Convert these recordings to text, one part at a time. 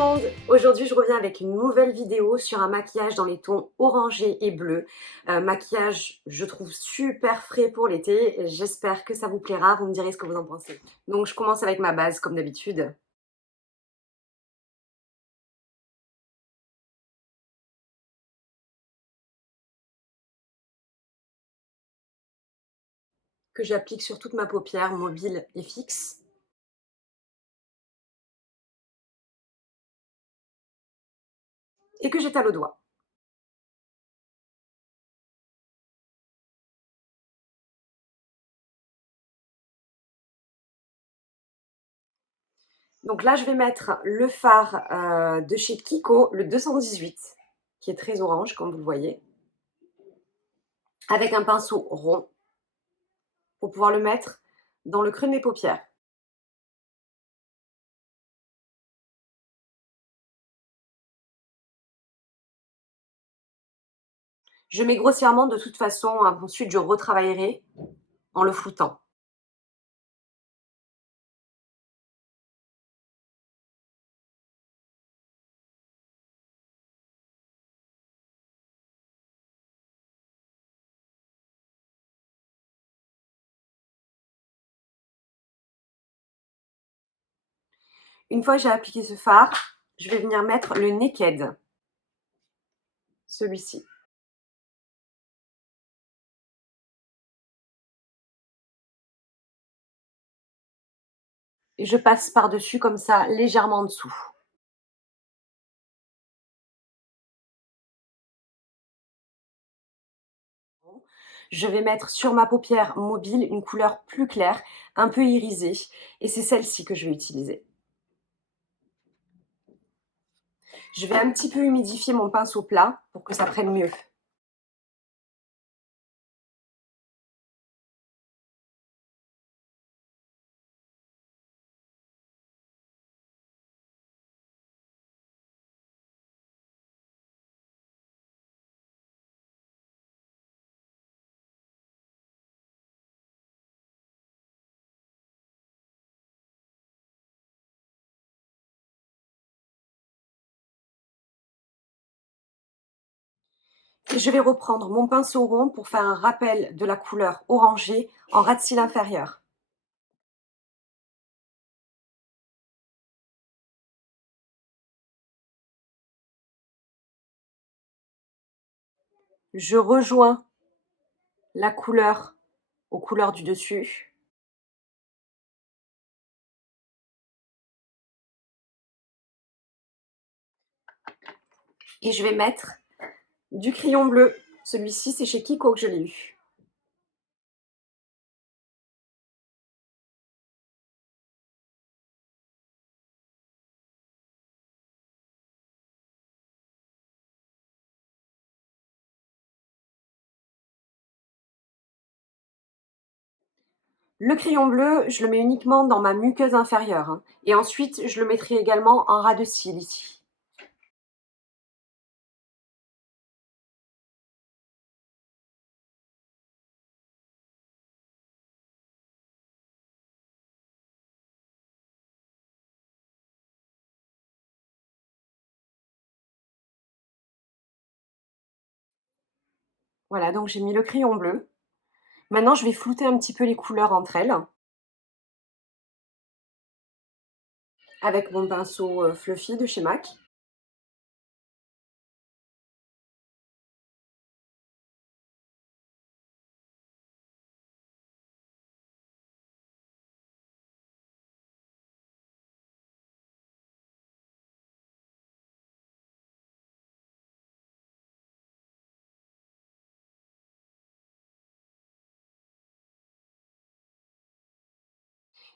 monde! Aujourd'hui, je reviens avec une nouvelle vidéo sur un maquillage dans les tons orangés et bleus. Maquillage, je trouve super frais pour l'été. J'espère que ça vous plaira. Vous me direz ce que vous en pensez. Donc, je commence avec ma base, comme d'habitude. Que j'applique sur toute ma paupière, mobile et fixe. Et que j'étale au doigt. Donc là, je vais mettre le fard de chez Kiko, le 218, qui est très orange, comme vous le voyez, avec un pinceau rond pour pouvoir le mettre dans le creux de mes paupières. Je mets grossièrement de toute façon, ensuite je retravaillerai en le floutant. Une fois que j'ai appliqué ce fard, je vais venir mettre le Naked, celui-ci. Et je passe par-dessus comme ça, légèrement en dessous. Je vais mettre sur ma paupière mobile une couleur plus claire, un peu irisée, et c'est celle-ci que je vais utiliser. Je vais un petit peu humidifier mon pinceau plat pour que ça prenne mieux. Et je vais reprendre mon pinceau rond pour faire un rappel de la couleur orangée en ras de cils inférieur. Je rejoins la couleur aux couleurs du dessus. Et je vais mettre du crayon bleu. Celui-ci, c'est chez Kiko que je l'ai eu. Le crayon bleu, je le mets uniquement dans ma muqueuse inférieure, hein. Et ensuite, je le mettrai également en ras de cils ici. Voilà, donc j'ai mis le crayon bleu. Maintenant, je vais flouter un petit peu les couleurs entre elles avec mon pinceau Fluffy de chez MAC.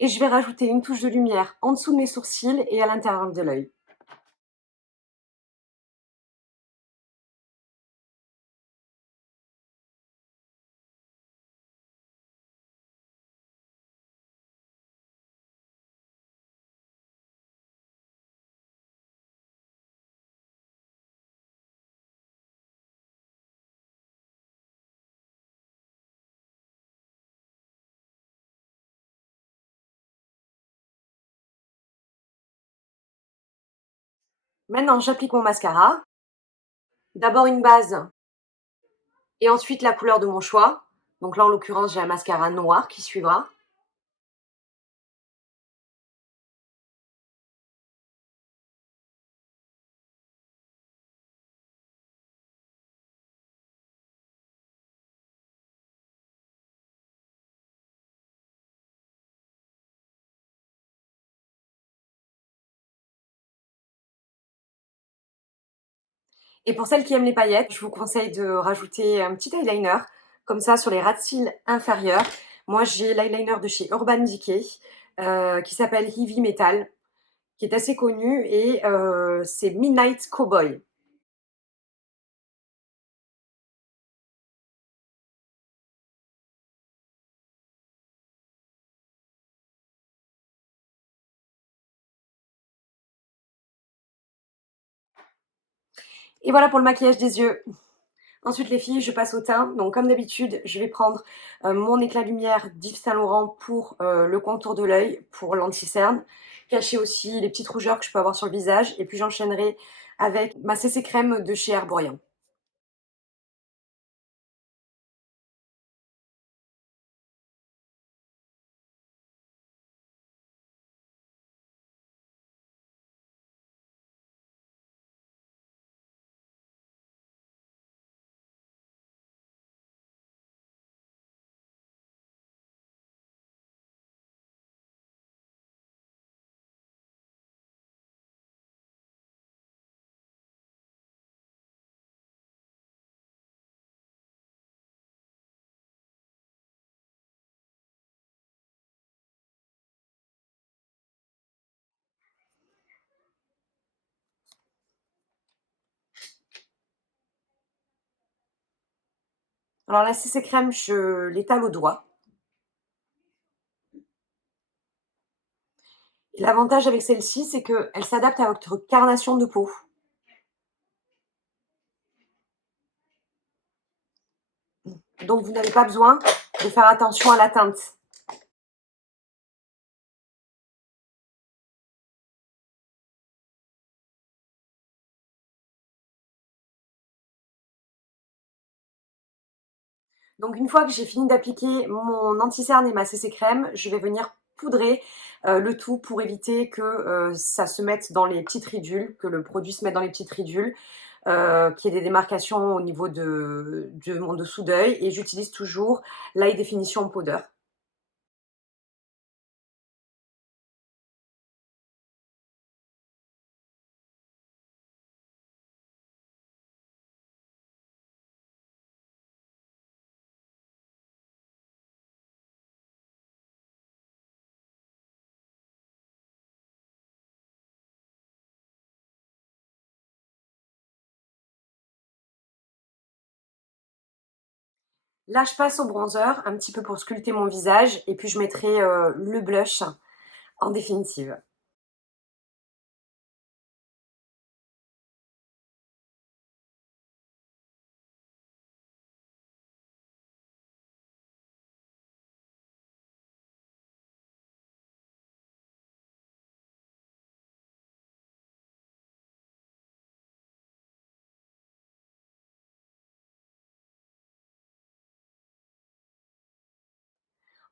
Et je vais rajouter une touche de lumière en dessous de mes sourcils et à l'intérieur de l'œil. Maintenant, j'applique mon mascara. D'abord une base et ensuite la couleur de mon choix. Donc là, en l'occurrence, j'ai un mascara noir qui suivra. Et pour celles qui aiment les paillettes, je vous conseille de rajouter un petit eyeliner, comme ça sur les ras de cils inférieurs. Moi, j'ai l'eyeliner de chez Urban Decay, qui s'appelle Heavy Metal, qui est assez connu et c'est Midnight Cowboy. Et voilà pour le maquillage des yeux. Ensuite les filles, je passe au teint. Donc comme d'habitude, je vais prendre mon éclat lumière d'Yves Saint Laurent pour le contour de l'œil, pour l'anti-cerne. Cacher aussi les petites rougeurs que je peux avoir sur le visage. Et puis j'enchaînerai avec ma CC crème de chez Herborian. Alors la CC crème, je l'étale au doigt. Et l'avantage avec celle-ci, c'est qu'elle s'adapte à votre carnation de peau. Donc vous n'avez pas besoin de faire attention à la teinte. Donc une fois que j'ai fini d'appliquer mon anti-cerne et ma CC crème, je vais venir poudrer le tout pour éviter que ça se mette dans les petites ridules, que le produit se mette dans les petites ridules, qu'il y ait des démarcations au niveau de mon dessous d'œil. Et j'utilise toujours l'Eye Definition Powder. Là, je passe au bronzer, un petit peu pour sculpter mon visage, et puis je mettrai le blush en définitive.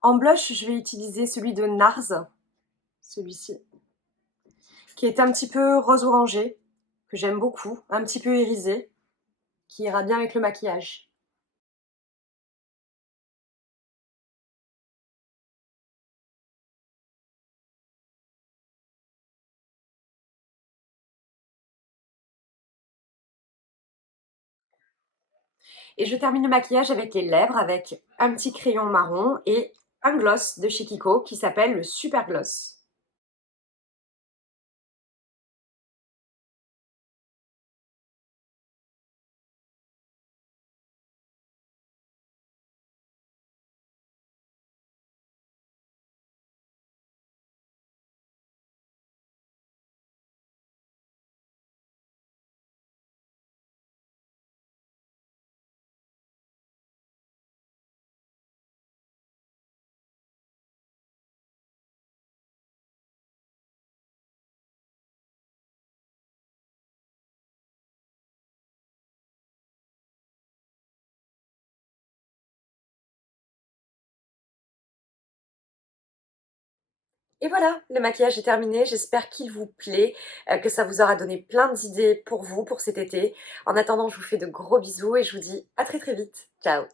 En blush, je vais utiliser celui de NARS, celui-ci, qui est un petit peu rose orangé, que j'aime beaucoup, un petit peu irisé, qui ira bien avec le maquillage. Et je termine le maquillage avec les lèvres, avec un petit crayon marron et un gloss de chez Kiko qui s'appelle le Super Gloss. Et voilà, le maquillage est terminé, j'espère qu'il vous plaît, que ça vous aura donné plein d'idées pour vous, pour cet été. En attendant, je vous fais de gros bisous et je vous dis à très très vite. Ciao!